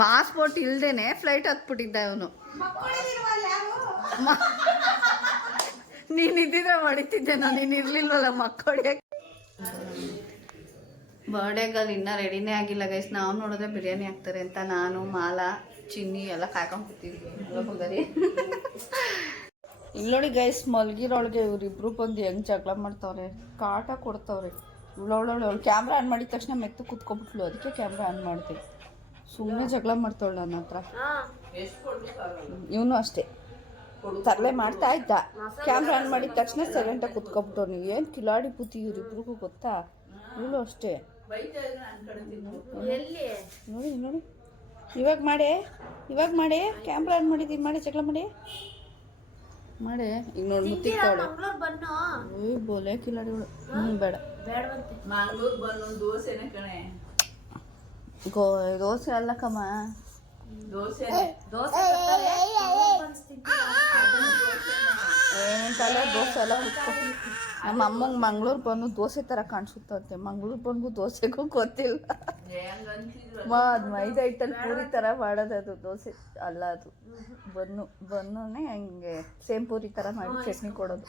Passport ಇಲ್ದೇನೆ flight ಹತ್ಬಿಟ್ಟಿದ್ದ ಅವನು. ನೀನ್ ಇದ್ದಿದ್ರೆ ಹೊಡಿತಿದ್ದೆ, ನೀನು ಇರ್ಲಿಲ್ವಲ್ಲ ಮಕ್ಕಳಿಗೆ. ಬರ್ಡೇಗಲ್ಲಿ ಇನ್ನೂ ರೆಡಿನೇ ಆಗಿಲ್ಲ ಗೈಸ್. ನಾವು ನೋಡಿದ್ರೆ ಬಿರಿಯಾನಿ ಹಾಕ್ತಾರೆ ಅಂತ ನಾನು ಮಾಲಾ ಚಿನ್ನಿ ಎಲ್ಲ ಕಾಯ್ಕೊಂಡು ಕೂತಿದ್ವಿ. ಇಲ್ಲಿ ನೋಡಿ ಗೈಸ್, ಮಲ್ಗಿರೊಳಗೆ ಇವ್ರಿಬ್ರು ಬಂದು ಹೆಂಗೆ ಜಗಳ ಮಾಡ್ತವ್ರೆ, ಕಾಟ ಕೊಡ್ತವ್ರೆ. ಇವಳು ಕ್ಯಾಮ್ರಾ ಆನ್ ಮಾಡಿದ ತಕ್ಷಣ ಮೆತ್ತು ಕೂತ್ಕೊಬಿಟ್ಲು, ಅದಕ್ಕೆ ಕ್ಯಾಮ್ರಾ ಆನ್ ಮಾಡ್ತೀವಿ. ಸುಮ್ಮನೆ ಜಗಳ ಮಾಡ್ತಾವಳು ನನ್ನ ಹತ್ರ. ಇವನು ಅಷ್ಟೇ ತರಲೆ ಮಾಡ್ತಾ ಇದ್ದ, ಕ್ಯಾಮ್ರಾ ಆನ್ ಮಾಡಿದ ತಕ್ಷಣ ಸೈಲೆಂಟಾಗಿ ಕೂತ್ಕೊಬಿಟ್ಟವ್. ನೀವು ಏನು ಕಿಲಾಡಿ ಪೂತಿ ಇವ್ರಿಬ್ರಿಗೂ ಗೊತ್ತಾ? ಇವಳು ಅಷ್ಟೇ. ನೋಡಿ ನೋಡಿ, ಇವಾಗ ಮಾಡಿ ಕ್ಯಾಮ್ರಾ ಆನ್ ಮಾಡಿದ್ದೀನಿ, ಮಾಡಿ ಜಗಳ ಮಾಡಿ ಈಗ ನೋಡಿ ಮುತ್ತಿಕ್ತಾವಳೆ. ಬೋಲೆ ಕಿಲಾಡಿಗಳು. ಬೇಡ ದೋಸೆ ಅಲ್ಲ ಕಮ್ಮ, ಏನಂತಲ್ಲ ದೋಸೆ ಎಲ್ಲ ಕುತ್ಕೊಂಡು. ನಮ್ಮ ಅಮ್ಮಂಗೆ ಮಂಗ್ಳೂರು ಬಂದು ದೋಸೆ ಥರ ಕಾಣಿಸುತ್ತಂತೆ. ಮಂಗ್ಳೂರು ಬಂದು ದೋಸೆಗೂ ಗೊತ್ತಿಲ್ಲ. ಅದು ಮೈದಾ ಹಿಟ್ಟಲ್ಲಿ ಪೂರಿ ಥರ ಮಾಡೋದು, ಅದು ದೋಸೆ ಅಲ್ಲ, ಅದು ಬನ್ನುನೇ ಹಂಗೆ ಸೇಮ್ ಪೂರಿ ಥರ ಮಾಡಿ ಚಟ್ನಿ ಕೊಡೋದು.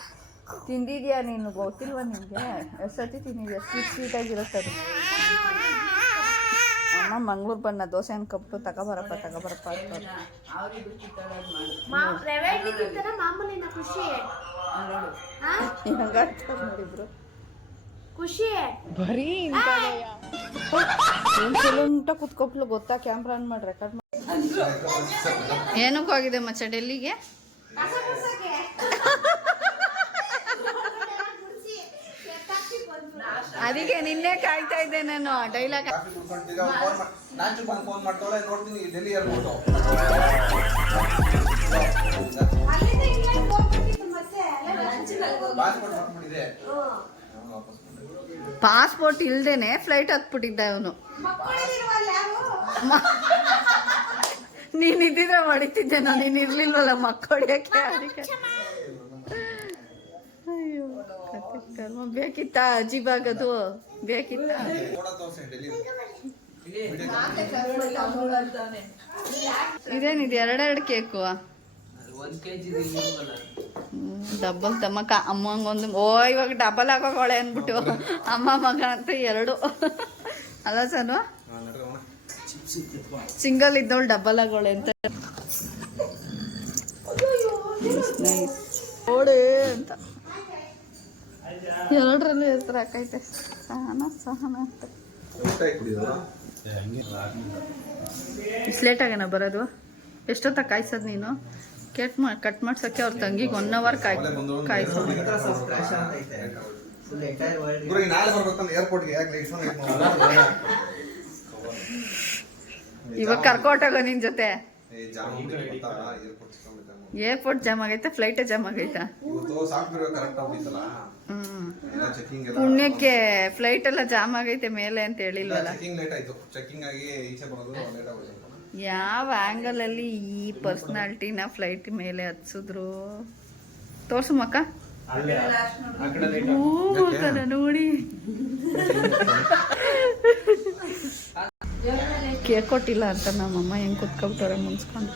ತಿಂದಿದ್ಯಾ ನೀನು? ಗೊತ್ತಿಲ್ವ ನಿನಗೆ? ಎಷ್ಟು ಸತಿ ತಿಂದಿದ್ಯಾ? ಸ್ವೀಟಾಗಿರುತ್ತೆ ಅದು. ಅಮ್ಮ ಮಂಗ್ಳೂರು ಬನ್ನ ದೋಸೆ ಅನ್ಕೊಬಿಟ್ಟು ತಗೋಬರಪ್ಪ ಅಂತ ನೋಡಿಬ್ರು. ಖುಷಿ ಬರೀ ಉಂಟ ಕುತ್ಕೊಬ್ಲು ಗೊತ್ತಾ? ಕ್ಯಾಮ್ರಾ ಆನ್ ಮಾಡಿ ರೆಕಾರ್ಡ್ ಮಾಡಿ. ಏನಕ್ಕೆ ಹೋಗಿದೆ ಮಚ್ಚ ಡೆಲ್ಲಿಗೆ? ಅದಕ್ಕೆ ನಿನ್ನೆ ಕಾಯ್ತಾ ಇದ್ದೆ ನಾನು. ಡೈಲಾಗ್ ಪಾಸ್ಪೋರ್ಟ್ ಇಲ್ದೇನೆ ಫ್ಲೈಟ್ ಹತ್ಬಿಟ್ಟಿದ್ದ ಅವನು. ನೀನ್ ಇದ್ದಿದ್ರೆ ಹೊಡಿತಿದ್ದೆ, ನೀನ್ ಇರ್ಲಿಲ್ವಲ್ಲ ಮಕ್ಕಳಿಗೆ. ಅದಕ್ಕೆ ಅಯ್ಯೋ ಕರ್ಮ. ಬೇಕಿತ್ತ ಅಜೀಬಾಗದು? ಬೇಕಿತ್ತ? ಇದೇನಿದೆ? ಎರಡೆರಡು ಕೇಕು ಡಬ್ಬಲ್ ತಮ್ಮಕ್ಕ. ಅಮ್ಮಂಗೊಂದು ಇವಾಗ ಡಬಲ್ ಆಗೋಳೆ ಅಂದ್ಬಿಟ್ಟು ಅಮ್ಮ ಮಗ ಅಂತ ಎರಡು ಅಲ್ಲ ಸನು? ಸಿಂಗಲ್ ಇದ್ದವಳು ಡಬಲ್ ಆಗೋಳೆ ಅಂತ. ಓಡೆ ಅಂತ ಎರಡರಲ್ಲೂ ಹೆಸರು ಹಾಕೈತೆ. ಸಹನ ಅಂತ. ಇಷ್ಟು ಲೇಟಾಗೇನ ಬರೋದು? ಎಷ್ಟೊತ್ತ ಕಾಯ್ಸೋದು ನೀನು? ಕಟ್ ಮಾಡ್ಸೋಕ್ಕೆ ಅವ್ರ ತಂಗಿಗೆ 1 hour ಕಾಯ್ಸೋದು. ಇವಾಗ ಕರ್ಕೊಟ್ಟೋಗೋ ನಿನ್ ಜೊತೆ. ಏರ್ಪೋರ್ಟ್ ಜಾಮ್ ಆಗೈತೆ, ಫ್ಲೈಟ್ ಜಾಮ್ ಆಗೈತಾ? ಪುಣ್ಯಕ್ಕೆ ಫ್ಲೈಟ್ ಎಲ್ಲ ಜಾಮ್ ಆಗೈತೆ ಮೇಲೆ ಅಂತ ಹೇಳಿಲ್ವಲ್ಲ. ಯಾವ ಆಂಗಲ್ ಅಲ್ಲಿ ಈ ಪರ್ಸನಾಲಿಟಿನ ಫ್ಲೈಟ್ ಮೇಲೆ ಹತ್ಸಿದ್ರು? ತೋರ್ಸು ಮಕ್ಕ. ನೋಡಿ ಕೇಕ್ ಕೊಟ್ಟಿಲ್ಲ ಅಂತ ನಮ್ಮಮ್ಮ ಹೆಂಗ್ ಕುತ್ಕೊಬಿಟ್ಟವ್ರೆ ಮುನ್ಸ್ಕೊಂಡು.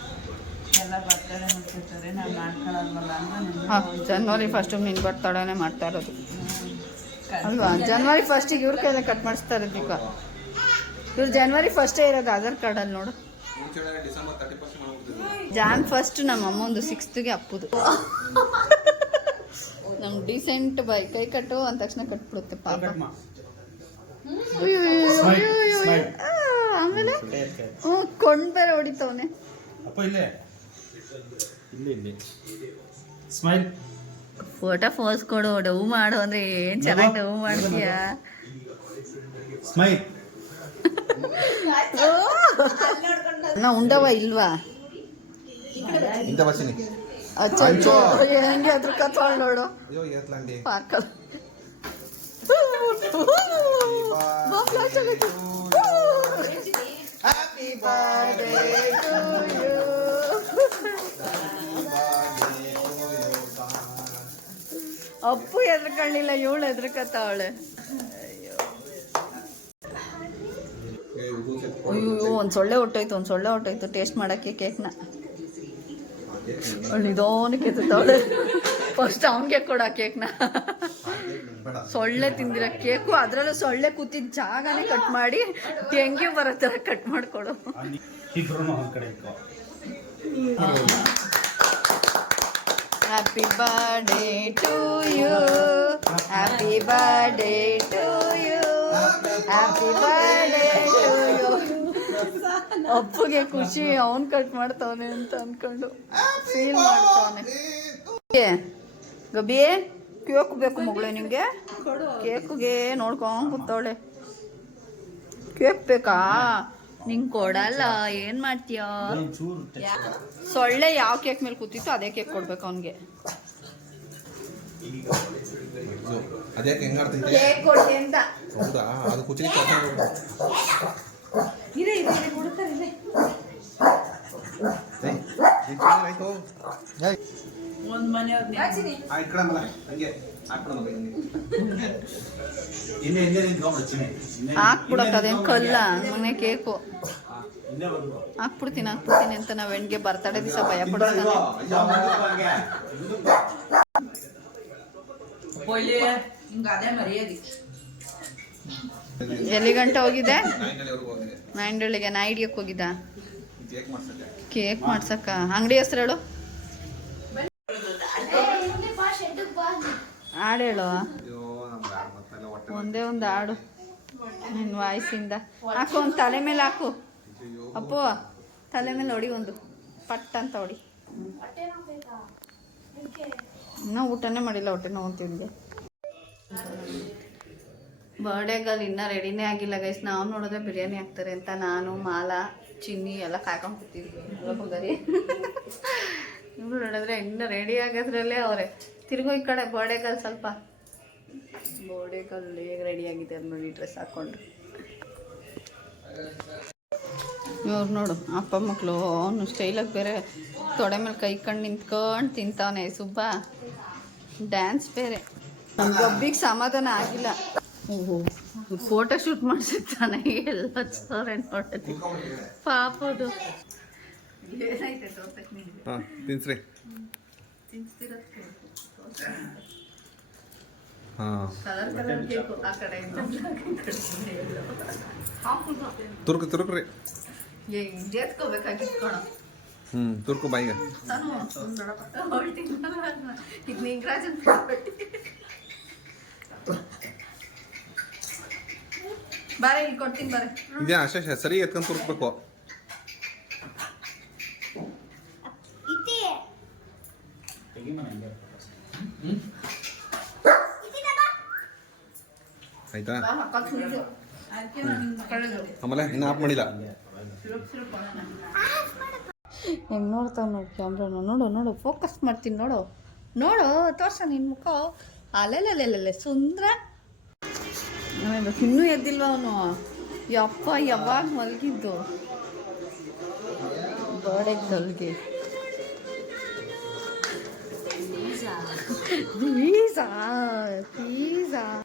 ಜನವರಿ 1 ನಿನ್ ಬರ್ತಡೇನೆ ಮಾಡ್ತಾ ಇರೋದು ಅಲ್ವಾ? ಜನವರಿ 1 ಇವ್ರ ಕೈಯಲ್ಲಿ ಕಟ್ ಮಾಡಿಸ್ತಾ ಇರೋದು. ಈಗ ಇವ್ರು ಜನವರಿ 1 ಇರೋದು ಆಧಾರ್ ಕಾರ್ಡಲ್ಲಿ ನೋಡು. ಜಾನ್ 1 ನಮ್ಮ ಅಮ್ಮಂದು 6th ಅಪ್ಪುದು. ನಮ್ ಡೀಸೆಂಟ್ ಬೈ ಕೈ ಕಟ್ಟು ಅಂದ ತಕ್ಷಣ ಕಟ್ಬಿಡುತ್ತೆ ಪಾಪ. ಆಮೇಲೆ ಕೊಂಡ್ ಬೇರೆ ಹೊಡಿತವನೆ. ಫೋಟೋ ಫೋಸ್ ಕೊಡು, ಡವ್ ಮಾಡು ಅಂದ್ರೆ ಏನ್ ಚೆನ್ನಾಗಿ ಡವ್ ಮಾಡ್ತೀಯಾ? ನಾ ಉಂಡವ ಇಲ್ವಾ? ಹೆಂಗೆ ಅದ್ರ ಕತ್ವಾಳ್ ನೋಡು ಪಾರ್ಕಲ್. Happy birthday to you. Appu ಎದ್ರಕಣ್ಣಿಲ್ಲ, ಇವಳು ಎದ್ರಕತ್ತಾವಳೆ. ಅಯ್ಯೋ ಅಯ್ಯೋ ಒಂದು ಸೊಳ್ಳೆ ಹೊಟ್ಟೋಯ್ತು ಟೇಸ್ಟ್ ಮಾಡೋಕ್ಕೆ ಕೇಕ್ನ. ನಿಧಾನಕ್ಕೆ ಎತ್ತವಳೆ. ಫಸ್ಟ್ ಅವನಿಗೆ ಕೊಡ ಕೇಕ್ನ. ಸೊಳ್ಳೆ ತಿಂದಿರೋ ಕೇಕು, ಅದರಲ್ಲೂ ಸೊಳ್ಳೆ ಕೂತಿದ್ದ ಜಾಗನೇ ಕಟ್ ಮಾಡಿ ಡೆಂಗ್ಯೂ ಬರೋ ಥರ ಕಟ್ ಮಾಡಿಕೊಡು. Happy birthday to you, happy birthday to you, happy birthday to you. ಅಪ್ಪಗೆ ಖುಷಿ, ಅವನ್ ಕಟ್ ಮಾಡ್ತಾವನೆ ಅಂತ ಅನ್ಕೊಂಡು ಫೀಲ್ ಮಾಡ್ತಾವನೆ. ಗಬಿ ಕೇಕ್ ಬೇಕು ಮಗಳೇ ನಿಂಗೆ? ಕೇಕ್ಗೆ ನೋಡ್ಕೊಂಡ್ ಕೂತವಳೆ. ಕೇಕ್ ಬೇಕಾ? ನಿಂಗೆ ಕೊಡಲ್ಲ, ಏನ್ ಮಾಡ್ತೀಯ? ಸೊಳ್ಳೆ ಯಾವ ಕೇಕ್ ಮೇಲೆ ಕೂತಿತ್ತು ಅದೇ ಕೇಕ್ ಕೊಡ್ಬೇಕು ಅವನ್ಗೆ. ಕೇಕ್ ಕೊಡ್ಲಿ ಅಂತ. ಹಾಕ್ಬಿಡಕ್ ಅದೇನ್ ಕಲ್ಲ ಮನೆ ಕೇಕು. ಹಾಕ್ಬಿಡ್ತೀನಿ ಅಂತ ನಾವ್ ಹೆಣ್ಗೆ ಬರ್ತಡೇ ದಿವಸ ಭಯ ಪಡ್ತಾನೆ. ಎಲ್ಲಿ ಗಂಟೆ ಹೋಗಿದೆ? ನಾಯಿಂಡಳಿಗೆ ನಾಯಿಡಿಯಕ್ಕೆ ಹೋಗಿದ್ದ ಕೇಕ್ ಮಾಡ್ಸಕ್ಕ. ಅಂಗಡಿ ಹೆಸರು ಹೇಳು, ಹಾಡು ಹೇಳು. ಒಂದೇ ಒಂದು ಹಾಡು ನಿನ್ನ ವಾಯ್ಸಿಂದ ಹಾಕು. ಒಂದು ತಲೆ ಮೇಲೆ ಹಾಕು ಅಪ್ಪು, ತಲೆ ಮೇಲೆ ಹೊಡಿ, ಒಂದು ಪಟ್ ಅಂತ ಹೊಡಿ. ಇನ್ನೂ ಊಟನೇ ಮಾಡಿಲ್ಲ, ಹೊಟ್ಟೆ ನೋವು ತಿಂದೆ. ಬರ್ಡೇಗಲ್ಲಿ ಇನ್ನೂ ರೆಡಿನೇ ಆಗಿಲ್ಲ ಗೈಸ್. ನಾವು ನೋಡಿದ್ರೆ ಬಿರಿಯಾನಿ ಹಾಕ್ತಾರೆ ಅಂತ ನಾನು ಮಾಲಾ ಚಿನ್ನಿ ಎಲ್ಲ ಕಾಯ್ಕೊಂಡು ಕೂತಿದ್ವಿ. ಬರೀ ಇವ್ರು ನೋಡಿದ್ರೆ ಇನ್ನೂ ರೆಡಿ ಆಗೋದ್ರಲ್ಲೇ ಅವರೇ. ತಿರುಗೋ ಈ ಕಡೆ. ಬರ್ಡೇಗಲ್ಲಿ ಸ್ವಲ್ಪ ಬೋರ್ಡೆಗಲ್ಲಿ ಹೇಗೆ ರೆಡಿ ಆಗಿದೆ ನೋಡಿ, ಡ್ರೆಸ್ ಹಾಕ್ಕೊಂಡು. ಇವ್ರು ನೋಡು ಅಪ್ಪ ಮಕ್ಕಳು, ಅವನು ಸ್ಟೈಲಾಗಿ ಬೇರೆ ತೊಡೆ ಮೇಲೆ ಕೈ ಕಣ್ಣು ನಿಂತ್ಕೊಂಡು ತಿಂತಾವನೆ. ಸುಬ್ಬ ಡ್ಯಾನ್ಸ್ ಬೇರೆ. ಗಬ್ಬಿಗೆ ಸಮಾಧಾನ ಆಗಿಲ್ಲ. ಓಹೋ ಫೋಟೋ ಶೂಟ್ ಮಾಡಿಸಿರ್ತಾನೆ ಎಲ್ಲ ಚೋರೆ ನೋಡೋದು ಪಾಪದು. ಏನೈತೆ ತೋರ್ಸಕ್ಕೆ ನಿಮಗೆ? ತಿನ್ಸ್ರಿ. ತಿನ್ಸ್ತಿರತ್ತೆ ಕಲರ್ ಕಲರ್ ಕೇಕು. ಆ ಕಡೆ ತುರ್ಕ್ರಿ ಎತ್ಕೋಬೇಕಾಗಿತ್ತು ಕಣ. ತುರ್ಕು ಬಾಯಿಗೆ ಈಗ ನಿಂಗರಾಜನ್ ಬಾರೆ ಇಲ್ಲಿ ಕೊಡ್ತೀನಿ ಬಾರೆ. ಇದೇ ಅಷ್ಟೇ ಸರಿ ಎತ್ಕೊಂಡು ತುರ್ಕ್ಬೇಕು. ಆಯ್ತಾ? ಆಮೇಲೆ ಇನ್ನು ಆಫ್ ಮಾಡಿಲ್ಲ. ಹೆಂಗೆ ನೋಡ್ತಾವ ನೋಡಿ ಕ್ಯಾಮ್ರಾನ. ನೋಡು ಫೋಕಸ್ ಮಾಡ್ತೀನಿ. ನೋಡು ತೋರ್ಸ ನಿನ್ನ ಮುಖ. ಅಲ್ಲೆಲ್ಲೆಲ್ಲೆಲ್ಲೆ ಸುಂದ್ರ. ಇನ್ನೂ ಎದ್ದಿಲ್ವ ಅವನು? ಯಪ್ಪ ಯಾವಾಗ ಮಲಗಿದ್ದು? ಬರ್ಡೇಗೆ ಪೀಝಾ